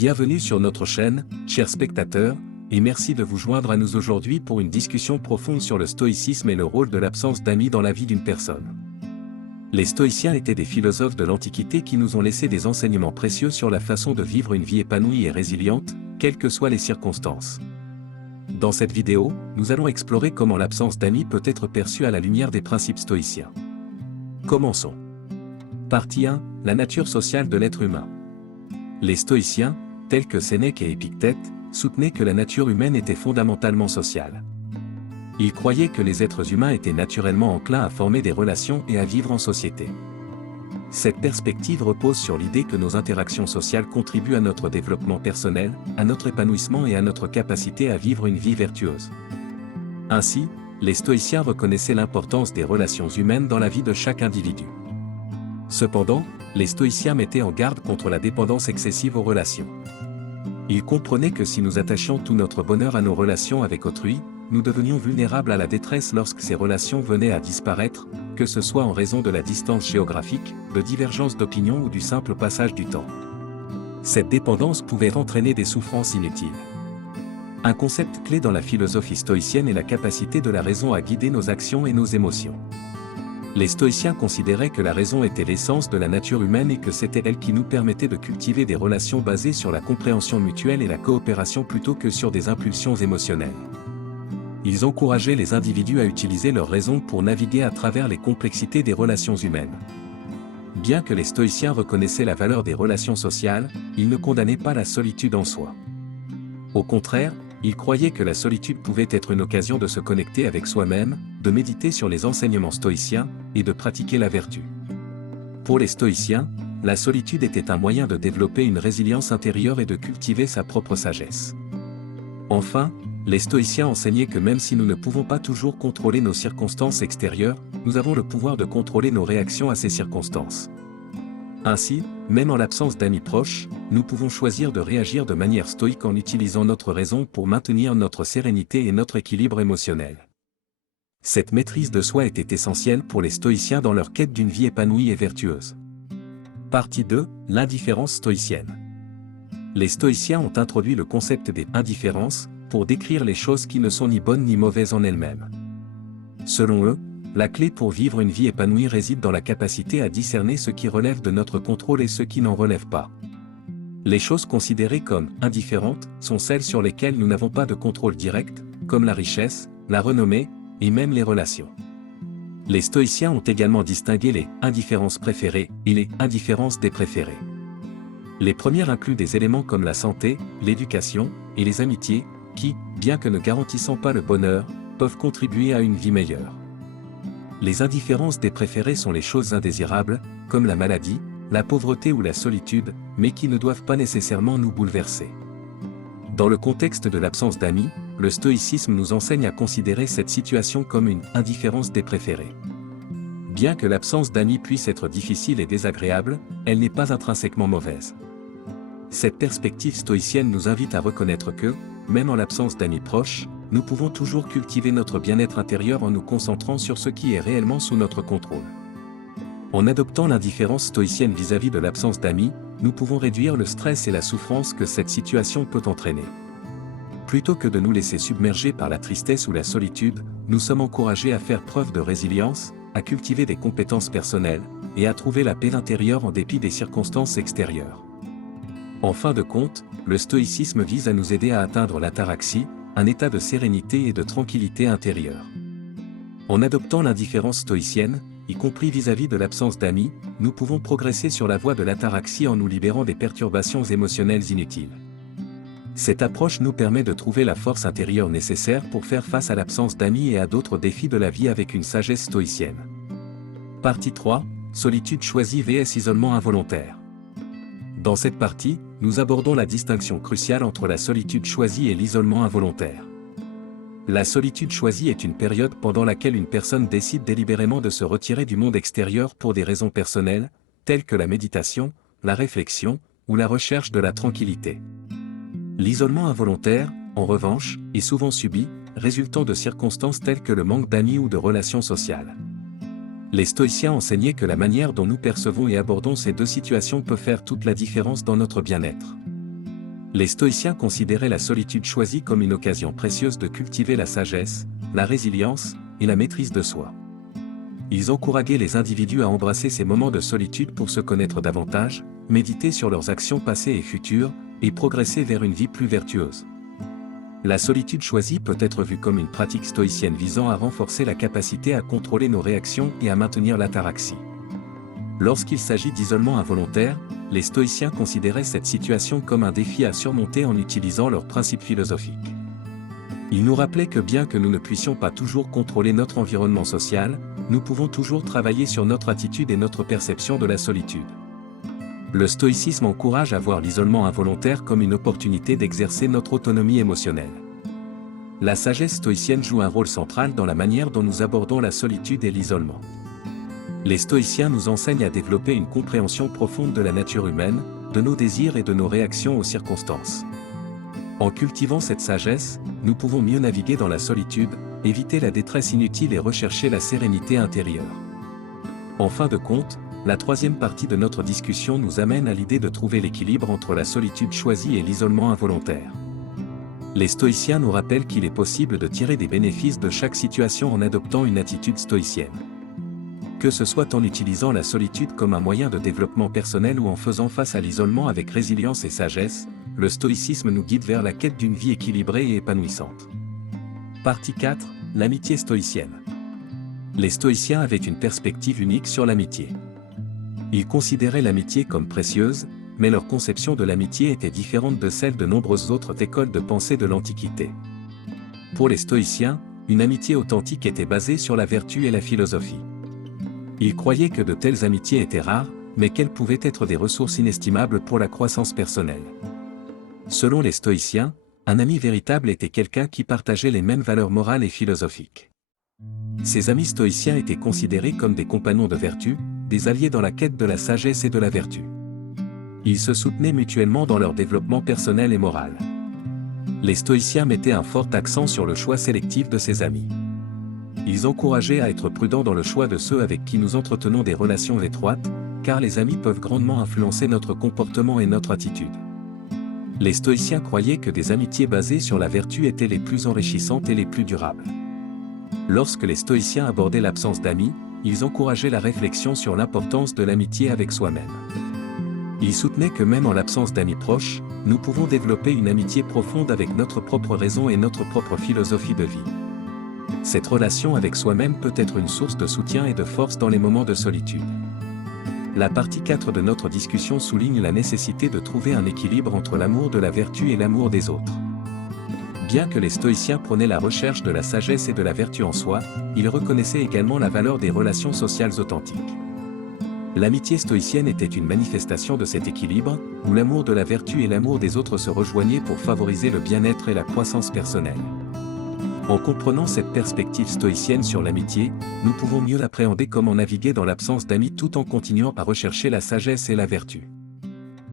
Bienvenue sur notre chaîne, chers spectateurs, et merci de vous joindre à nous aujourd'hui pour une discussion profonde sur le stoïcisme et le rôle de l'absence d'amis dans la vie d'une personne. Les stoïciens étaient des philosophes de l'Antiquité qui nous ont laissé des enseignements précieux sur la façon de vivre une vie épanouie et résiliente, quelles que soient les circonstances. Dans cette vidéo, nous allons explorer comment l'absence d'amis peut être perçue à la lumière des principes stoïciens. Commençons. Partie 1, la nature sociale de l'être humain. Les stoïciens, tels que Sénèque et Épictète, soutenaient que la nature humaine était fondamentalement sociale. Ils croyaient que les êtres humains étaient naturellement enclins à former des relations et à vivre en société. Cette perspective repose sur l'idée que nos interactions sociales contribuent à notre développement personnel, à notre épanouissement et à notre capacité à vivre une vie vertueuse. Ainsi, les stoïciens reconnaissaient l'importance des relations humaines dans la vie de chaque individu. Cependant, les stoïciens mettaient en garde contre la dépendance excessive aux relations. Ils comprenaient que si nous attachions tout notre bonheur à nos relations avec autrui, nous devenions vulnérables à la détresse lorsque ces relations venaient à disparaître, que ce soit en raison de la distance géographique, de divergences d'opinion ou du simple passage du temps. Cette dépendance pouvait entraîner des souffrances inutiles. Un concept clé dans la philosophie stoïcienne est la capacité de la raison à guider nos actions et nos émotions. Les stoïciens considéraient que la raison était l'essence de la nature humaine et que c'était elle qui nous permettait de cultiver des relations basées sur la compréhension mutuelle et la coopération plutôt que sur des impulsions émotionnelles. Ils encourageaient les individus à utiliser leur raison pour naviguer à travers les complexités des relations humaines. Bien que les stoïciens reconnaissaient la valeur des relations sociales, ils ne condamnaient pas la solitude en soi. Au contraire, ils croyaient que la solitude pouvait être une occasion de se connecter avec soi-même, de méditer sur les enseignements stoïciens, et de pratiquer la vertu. Pour les stoïciens, la solitude était un moyen de développer une résilience intérieure et de cultiver sa propre sagesse. Enfin, les stoïciens enseignaient que même si nous ne pouvons pas toujours contrôler nos circonstances extérieures, nous avons le pouvoir de contrôler nos réactions à ces circonstances. Ainsi, même en l'absence d'amis proches, nous pouvons choisir de réagir de manière stoïque en utilisant notre raison pour maintenir notre sérénité et notre équilibre émotionnel. Cette maîtrise de soi était essentielle pour les stoïciens dans leur quête d'une vie épanouie et vertueuse. Partie 2, l'indifférence stoïcienne. Les stoïciens ont introduit le concept des indifférences pour décrire les choses qui ne sont ni bonnes ni mauvaises en elles-mêmes. Selon eux, la clé pour vivre une vie épanouie réside dans la capacité à discerner ce qui relève de notre contrôle et ce qui n'en relève pas. Les choses considérées comme indifférentes sont celles sur lesquelles nous n'avons pas de contrôle direct, comme la richesse, la renommée, et même les relations. Les stoïciens ont également distingué les indifférences préférées et les indifférences dépréférées. Les premières incluent des éléments comme la santé, l'éducation, et les amitiés, qui, bien que ne garantissant pas le bonheur, peuvent contribuer à une vie meilleure. Les indifférences dépréférées sont les choses indésirables, comme la maladie, la pauvreté ou la solitude, mais qui ne doivent pas nécessairement nous bouleverser. Dans le contexte de l'absence d'amis, le stoïcisme nous enseigne à considérer cette situation comme une indifférence dépréférée. Bien que l'absence d'amis puisse être difficile et désagréable, elle n'est pas intrinsèquement mauvaise. Cette perspective stoïcienne nous invite à reconnaître que, même en l'absence d'amis proches, nous pouvons toujours cultiver notre bien-être intérieur en nous concentrant sur ce qui est réellement sous notre contrôle. En adoptant l'indifférence stoïcienne vis-à-vis de l'absence d'amis, nous pouvons réduire le stress et la souffrance que cette situation peut entraîner. Plutôt que de nous laisser submerger par la tristesse ou la solitude, nous sommes encouragés à faire preuve de résilience, à cultiver des compétences personnelles, et à trouver la paix intérieure en dépit des circonstances extérieures. En fin de compte, le stoïcisme vise à nous aider à atteindre l'ataraxie, un état de sérénité et de tranquillité intérieure. En adoptant l'indifférence stoïcienne, y compris vis-à-vis de l'absence d'amis, nous pouvons progresser sur la voie de l'ataraxie en nous libérant des perturbations émotionnelles inutiles. Cette approche nous permet de trouver la force intérieure nécessaire pour faire face à l'absence d'amis et à d'autres défis de la vie avec une sagesse stoïcienne. Partie 3, solitude choisie vs isolement involontaire. Dans cette partie, nous abordons la distinction cruciale entre la solitude choisie et l'isolement involontaire. La solitude choisie est une période pendant laquelle une personne décide délibérément de se retirer du monde extérieur pour des raisons personnelles, telles que la méditation, la réflexion, ou la recherche de la tranquillité. L'isolement involontaire, en revanche, est souvent subi, résultant de circonstances telles que le manque d'amis ou de relations sociales. Les stoïciens enseignaient que la manière dont nous percevons et abordons ces deux situations peut faire toute la différence dans notre bien-être. Les stoïciens considéraient la solitude choisie comme une occasion précieuse de cultiver la sagesse, la résilience et la maîtrise de soi. Ils encourageaient les individus à embrasser ces moments de solitude pour se connaître davantage, méditer sur leurs actions passées et futures, et progresser vers une vie plus vertueuse. La solitude choisie peut être vue comme une pratique stoïcienne visant à renforcer la capacité à contrôler nos réactions et à maintenir l'ataraxie. Lorsqu'il s'agit d'isolement involontaire, les stoïciens considéraient cette situation comme un défi à surmonter en utilisant leurs principes philosophiques. Ils nous rappelaient que bien que nous ne puissions pas toujours contrôler notre environnement social, nous pouvons toujours travailler sur notre attitude et notre perception de la solitude. Le stoïcisme encourage à voir l'isolement involontaire comme une opportunité d'exercer notre autonomie émotionnelle. La sagesse stoïcienne joue un rôle central dans la manière dont nous abordons la solitude et l'isolement. Les stoïciens nous enseignent à développer une compréhension profonde de la nature humaine, de nos désirs et de nos réactions aux circonstances. En cultivant cette sagesse, nous pouvons mieux naviguer dans la solitude, éviter la détresse inutile et rechercher la sérénité intérieure. En fin de compte, la troisième partie de notre discussion nous amène à l'idée de trouver l'équilibre entre la solitude choisie et l'isolement involontaire. Les stoïciens nous rappellent qu'il est possible de tirer des bénéfices de chaque situation en adoptant une attitude stoïcienne. Que ce soit en utilisant la solitude comme un moyen de développement personnel ou en faisant face à l'isolement avec résilience et sagesse, le stoïcisme nous guide vers la quête d'une vie équilibrée et épanouissante. Partie 4. L'amitié stoïcienne. Les stoïciens avaient une perspective unique sur l'amitié. Ils considéraient l'amitié comme précieuse, mais leur conception de l'amitié était différente de celle de nombreuses autres écoles de pensée de l'Antiquité. Pour les stoïciens, une amitié authentique était basée sur la vertu et la philosophie. Ils croyaient que de telles amitiés étaient rares, mais qu'elles pouvaient être des ressources inestimables pour la croissance personnelle. Selon les stoïciens, un ami véritable était quelqu'un qui partageait les mêmes valeurs morales et philosophiques. Ces amis stoïciens étaient considérés comme des compagnons de vertu, des alliés dans la quête de la sagesse et de la vertu. Ils se soutenaient mutuellement dans leur développement personnel et moral. Les stoïciens mettaient un fort accent sur le choix sélectif de ces amis. Ils encourageaient à être prudents dans le choix de ceux avec qui nous entretenons des relations étroites, car les amis peuvent grandement influencer notre comportement et notre attitude. Les stoïciens croyaient que des amitiés basées sur la vertu étaient les plus enrichissantes et les plus durables. Lorsque les stoïciens abordaient l'absence d'amis, ils encourageaient la réflexion sur l'importance de l'amitié avec soi-même. Ils soutenaient que même en l'absence d'amis proches, nous pouvons développer une amitié profonde avec notre propre raison et notre propre philosophie de vie. Cette relation avec soi-même peut être une source de soutien et de force dans les moments de solitude. La partie 4 de notre discussion souligne la nécessité de trouver un équilibre entre l'amour de la vertu et l'amour des autres. Bien que les stoïciens prônaient la recherche de la sagesse et de la vertu en soi, ils reconnaissaient également la valeur des relations sociales authentiques. L'amitié stoïcienne était une manifestation de cet équilibre, où l'amour de la vertu et l'amour des autres se rejoignaient pour favoriser le bien-être et la croissance personnelle. En comprenant cette perspective stoïcienne sur l'amitié, nous pouvons mieux appréhender comment naviguer dans l'absence d'amis tout en continuant à rechercher la sagesse et la vertu.